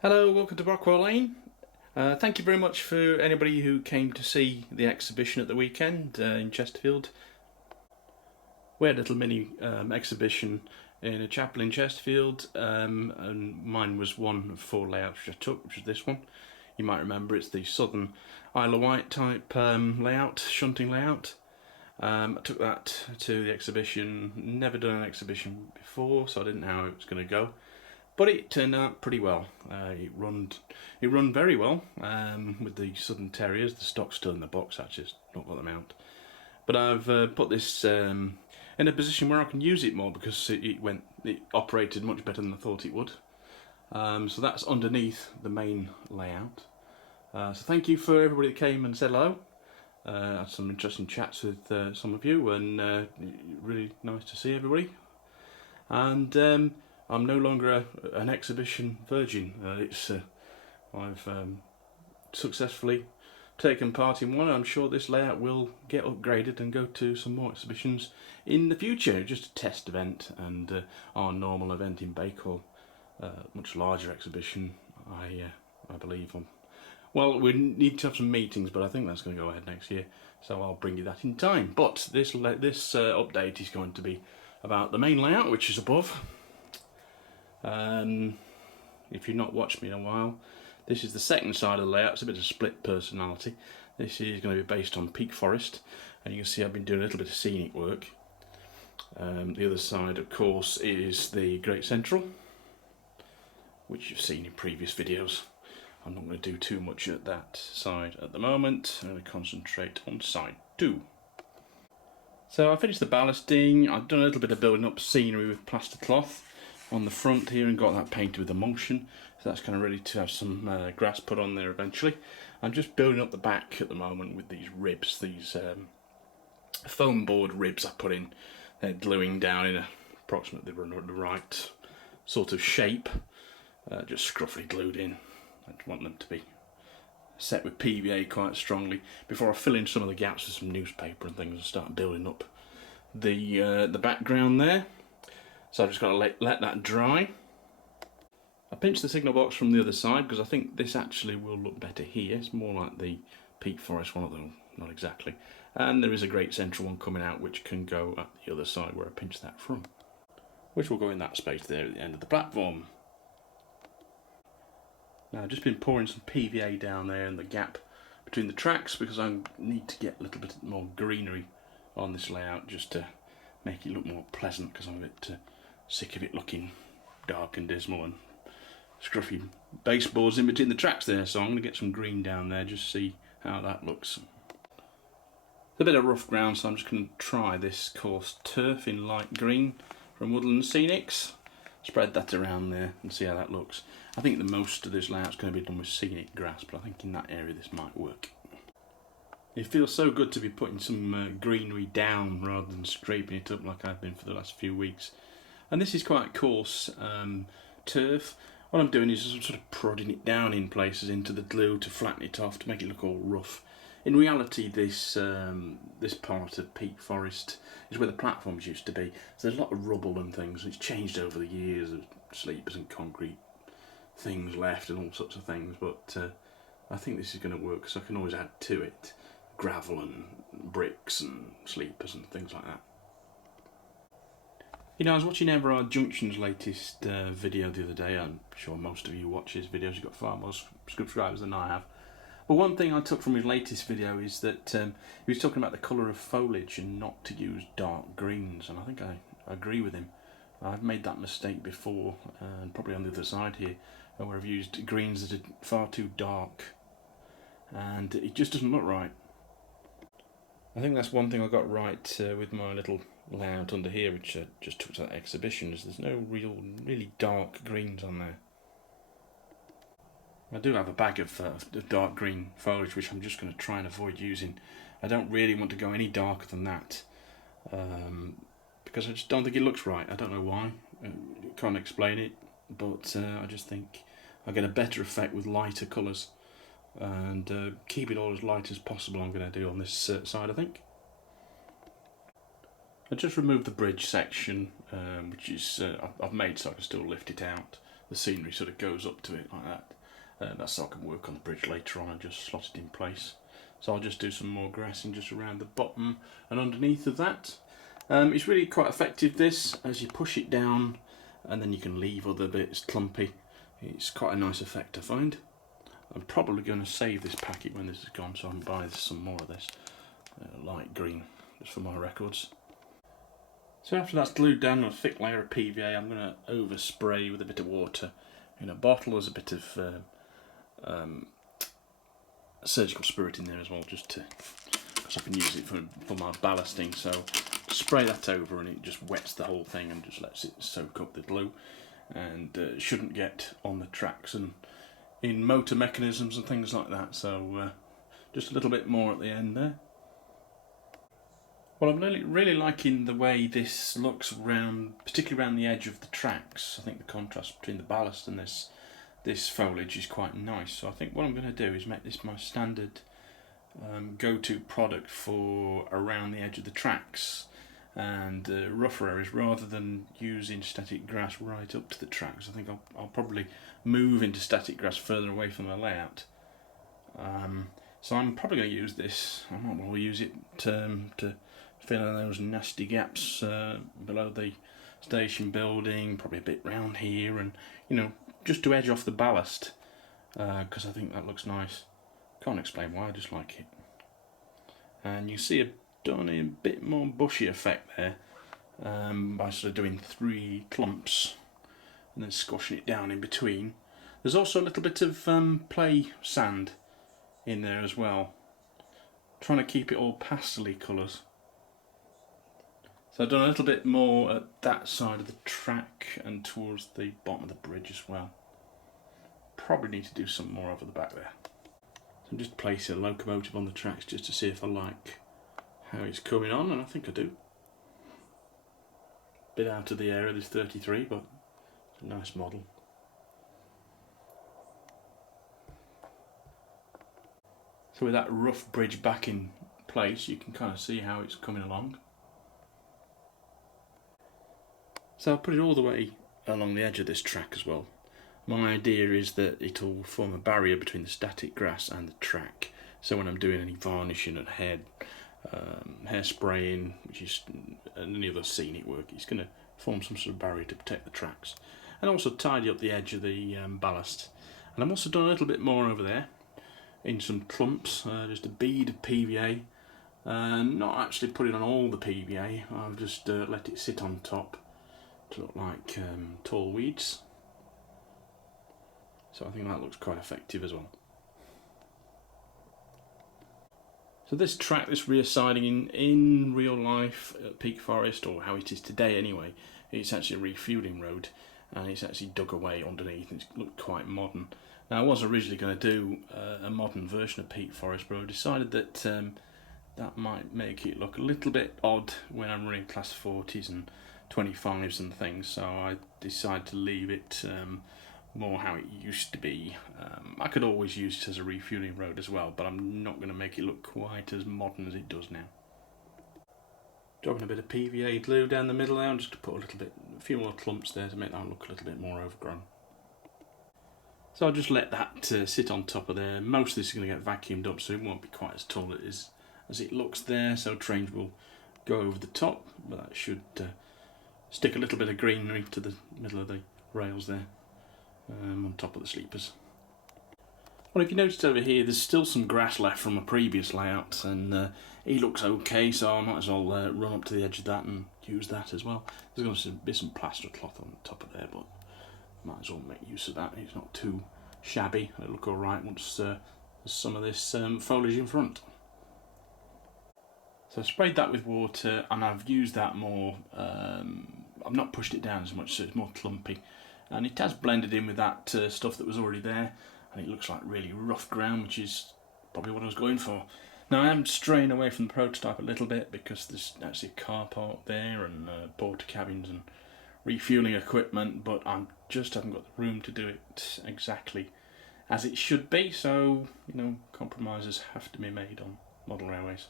Hello, welcome to Brockwell Lane. Thank you very much for anybody who came to see the exhibition at the weekend in Chesterfield. We had a little mini exhibition in a chapel in Chesterfield, and mine was one of 4 layouts which I took, which is this one. You might remember it's the southern Isle of Wight type layout, shunting layout. I took that to the exhibition, never done an exhibition before, so I didn't know how it was going to go. But it turned out pretty well. It run very well with the Southern Terriers. The stock's still in the box, actually, it's not got them out. But I've put this in a position where I can use it more because it operated much better than I thought it would. So that's underneath the main layout. So thank you for everybody that came and said hello. I had some interesting chats with some of you, and really nice to see everybody. And I'm no longer an exhibition virgin. I've successfully taken part in one. I'm sure this layout will get upgraded and go to some more exhibitions in the future. Just a test event and our normal event in Bakewell, much larger exhibition. I believe. Well, we need to have some meetings, but I think that's going to go ahead next year. So I'll bring you that in time. But this update is going to be about the main layout, which is above. If you've not watched me in a while, this is the second side of the layout. It's a bit of split personality. This is going to be based on peak forest, and you can see I've been doing a little bit of scenic work. The other side, of course, is the Great Central, which you've seen in previous videos. I'm not going to do too much at that side at the moment. I'm going to concentrate on side 2. So I finished the ballasting. I've done a little bit of building up scenery with plaster cloth on the front here and got that painted with emulsion, so that's kind of ready to have some grass put on there eventually. I'm just building up the back at the moment with these ribs, these foam board ribs I put in. They're gluing down in approximately the right sort of shape, just scruffily glued in. I want them to be set with PVA quite strongly before I fill in some of the gaps with some newspaper and things and start building up the background there. So I've just got to let that dry. I pinched the signal box from the other side because I think this actually will look better here. It's more like the peak forest one, although not exactly. And there is a Great Central one coming out which can go at the other side where I pinched that from, which will go in that space there at the end of the platform. Now I've just been pouring some PVA down there in the gap between the tracks because I need to get a little bit more greenery on this layout just to make it look more pleasant, because I'm a bit sick of it looking dark and dismal and scruffy baseboards in between the tracks there, so I'm going to get some green down there just to see how that looks. It's a bit of rough ground, so I'm just going to try this coarse turf in light green from Woodland Scenics. Spread that around there and see how that looks. I think the most of this layout is going to be done with scenic grass, but I think in that area this might work. It feels so good to be putting some greenery down rather than scraping it up like I've been for the last few weeks. And this is quite coarse turf. What I'm doing is I'm sort of prodding it down in places into the glue to flatten it off, to make it look all rough. In reality, this part of peak forest is where the platforms used to be. So there's a lot of rubble and things. It's changed over the years, of sleepers and concrete things left and all sorts of things. But I think this is going to work, because I can always add to it gravel and bricks and sleepers and things like that. You know, I was watching Everard Junction's latest video the other day. I'm sure most of you watch his videos. You've got far more subscribers than I have. But one thing I took from his latest video is that he was talking about the colour of foliage and not to use dark greens, and I think I agree with him. I've made that mistake before, and probably on the other side here, where I've used greens that are far too dark, and it just doesn't look right. I think that's one thing I got right with my little layout under here, which I just took to that exhibition, is there's no really dark greens on there. I do have a bag of dark green foliage, which I'm just going to try and avoid using. I don't really want to go any darker than that, because I just don't think it looks right. I don't know why. I can't explain it, but I just think I get a better effect with lighter colours. And keep it all as light as possible I'm going to do on this side, I think. I just removed the bridge section, which is I've made so I can still lift it out. the scenery sort of goes up to it like that. That's so I can work on the bridge later on and just slot it in place. So I'll just do some more grassing just around the bottom and underneath of that. It's really quite effective, this, as you push it down and then you can leave other bits clumpy. It's quite a nice effect, I find. I'm probably going to save this packet when this is gone, so I can buy some more of this light green just for my records. So after that's glued down on a thick layer of PVA, I'm going to overspray with a bit of water in a bottle. There's a bit of surgical spirit in there as well, just to, because I can use it for my ballasting. So spray that over and it just wets the whole thing and just lets it soak up the glue, and shouldn't get on the tracks and in motor mechanisms and things like that. So just a little bit more at the end there. Well, I'm really liking the way this looks around, particularly around the edge of the tracks. I think the contrast between the ballast and this foliage is quite nice. So I think what I'm going to do is make this my standard go-to product for around the edge of the tracks and rougher areas, rather than using static grass right up to the tracks. I think I'll probably move into static grass further away from the layout. So I'm probably going to use this. I might well use it to fill in those nasty gaps below the station building, probably a bit round here, and just to edge off the ballast, because I think that looks nice. Can't explain why, I just like it. And you see I've done a bit more bushy effect there by sort of doing 3 clumps and then squashing it down in between. There's also a little bit of play sand in there as well, trying to keep it all pastel-y colours. So I've done a little bit more at that side of the track and towards the bottom of the bridge as well. Probably need to do some more over the back there. So I'm just placing a locomotive on the tracks just to see if I like how it's coming on, and I think I do. Bit out of the area, this 33, but it's a nice model. So with that rough bridge back in place, you can kind of see how it's coming along. So I'll put it all the way along the edge of this track as well. My idea is that it'll form a barrier between the static grass and the track. So when I'm doing any varnishing and hair spraying, which is any other scenic work, it's going to form some sort of barrier to protect the tracks. And also tidy up the edge of the ballast. And I've also done a little bit more over there in some clumps, just a bead of PVA. Not actually put it on all the PVA, I've just let it sit on top to look like tall weeds. So I think that looks quite effective as well. So this track, this rear siding in real life at Peak Forest, or how it is today anyway, it's actually a refueling road, and it's actually dug away underneath and it's looked quite modern. Now I was originally going to do a modern version of Peak Forest, but I decided that that might make it look a little bit odd when I'm running class 40s and 25s and things, so I decided to leave it more how it used to be. I could always use it as a refueling road as well, but I'm not going to make it look quite as modern as it does now. Dropping a bit of PVA glue down the middle there, just to put a few more clumps there to make that look a little bit more overgrown. So I'll just let that sit on top of there. Most of this is going to get vacuumed up, so it won't be quite as tall as it looks there, so trains will go over the top, but that should stick a little bit of greenery to the middle of the rails there, on top of the sleepers. Well, if you noticed over here, there's still some grass left from a previous layout, and it looks okay, so I might as well run up to the edge of that and use that as well. There's going to be some plaster cloth on the top of there, but might as well make use of that. It's not too shabby, it'll look alright once there's some of this foliage in front. So I sprayed that with water, and I've used that more. I've not pushed it down as much, so it's more clumpy, and it has blended in with that stuff that was already there, and it looks like really rough ground, which is probably what I was going for. Now I am straying away from the prototype a little bit because there's actually a car park there and porta cabins and refueling equipment, but I just haven't got the room to do it exactly as it should be, so compromises have to be made on model railways.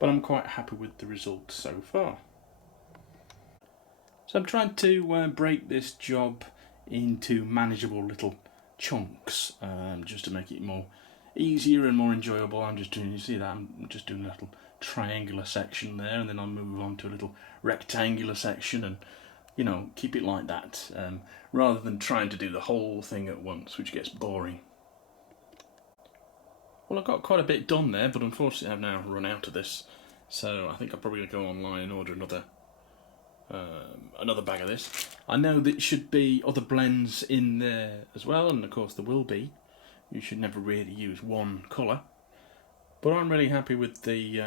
But I'm quite happy with the result so far. So I'm trying to break this job into manageable little chunks, just to make it more easier and more enjoyable. I'm just doing, you see that, I'm just doing a little triangular section there, and then I'll move on to a little rectangular section, and you know, keep it like that, rather than trying to do the whole thing at once, which gets boring. Well, I've got quite a bit done there, but unfortunately I've now run out of this, so I think I'll probably go online and order another bag of this. I know that should be other blends in there as well, and of course there will be. You should never really use one colour, but I'm really happy with the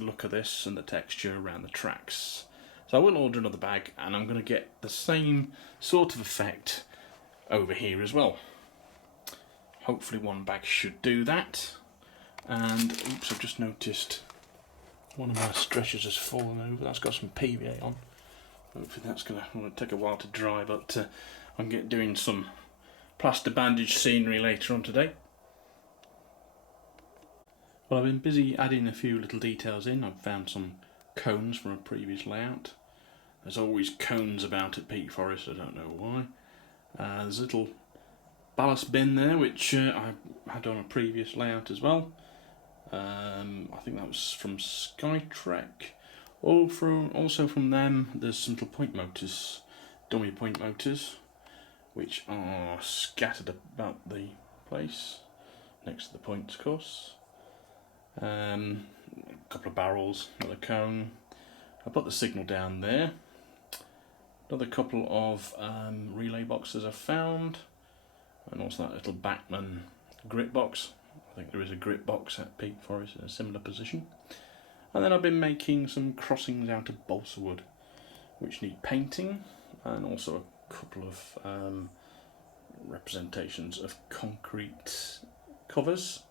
look of this and the texture around the tracks. So I will order another bag, and I'm going to get the same sort of effect over here as well. Hopefully one bag should do that. And oops, I've just noticed one of my stretchers has fallen over. That's got some PVA on. Hopefully that's going to take a while to dry, but I'm doing some plaster bandage scenery later on today. Well, I've been busy adding a few little details in. I've found some cones from a previous layout. There's always cones about at Peak Forest, I don't know why. There's a little ballast bin there, which I had on a previous layout as well. I think that was from Skytrek. Also from them, there's some little point motors, dummy point motors, which are scattered about the place, next to the points, of course. A couple of barrels, another cone. I put the signal down there. Another couple of relay boxes I've found, and also that little Backman grip box. I think there is a grip box at Peak Forest in a similar position. And then I've been making some crossings out of balsa wood, which need painting, and also a couple of representations of concrete covers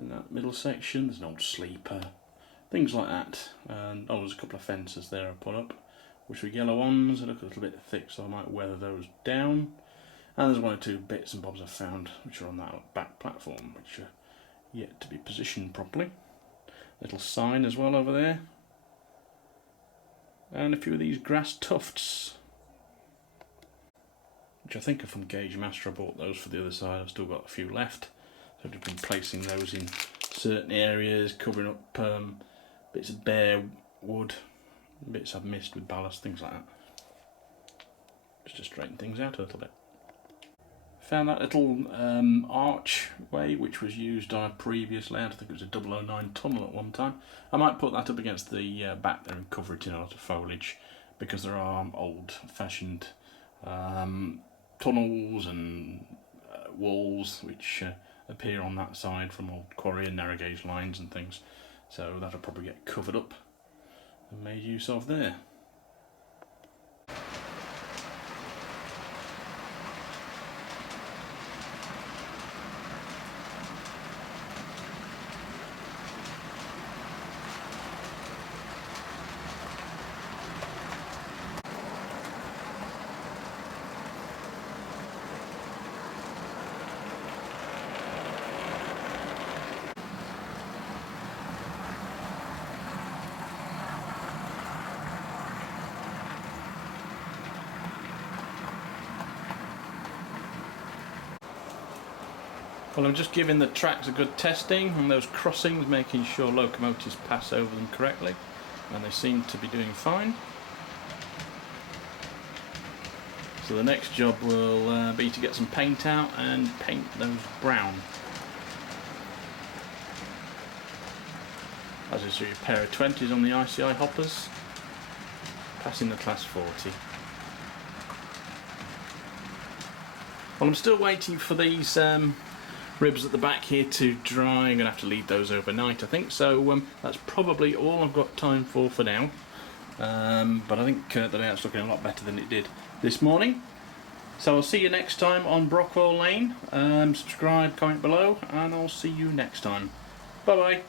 in that middle section. There's an old sleeper, things like that. And there's a couple of fences there I put up, which were yellow ones. They look a little bit thick, so I might weather those down. And there's one or two bits and bobs I've found which are on that back platform, which are yet to be positioned properly. Little sign as well over there. And a few of these grass tufts, which I think are from Gauge Master. I bought those for the other side. I've still got a few left. So I've just been placing those in certain areas, covering up bits of bare wood, bits I've missed with ballast, things like that. Just to straighten things out a little bit. Found that little archway which was used on a previous layout. I think it was a 009 tunnel at one time. I might put that up against the back there and cover it in a lot of foliage, because there are old-fashioned tunnels and walls which appear on that side from old quarry and narrow gauge lines and things. So that'll probably get covered up and made use of there. Well, I'm just giving the tracks a good testing on those crossings, making sure locomotives pass over them correctly, and they seem to be doing fine. So the next job will be to get some paint out and paint those brown. As you see, a pair of 20s on the ICI hoppers, passing the class 40. Well, I'm still waiting for these ribs at the back here to dry. I'm going to have to leave those overnight, I think, so that's probably all I've got time for now. But I think the layout's looking a lot better than it did this morning. So I'll see you next time on Brockwell Lane. Subscribe, comment below, and I'll see you next time. Bye bye.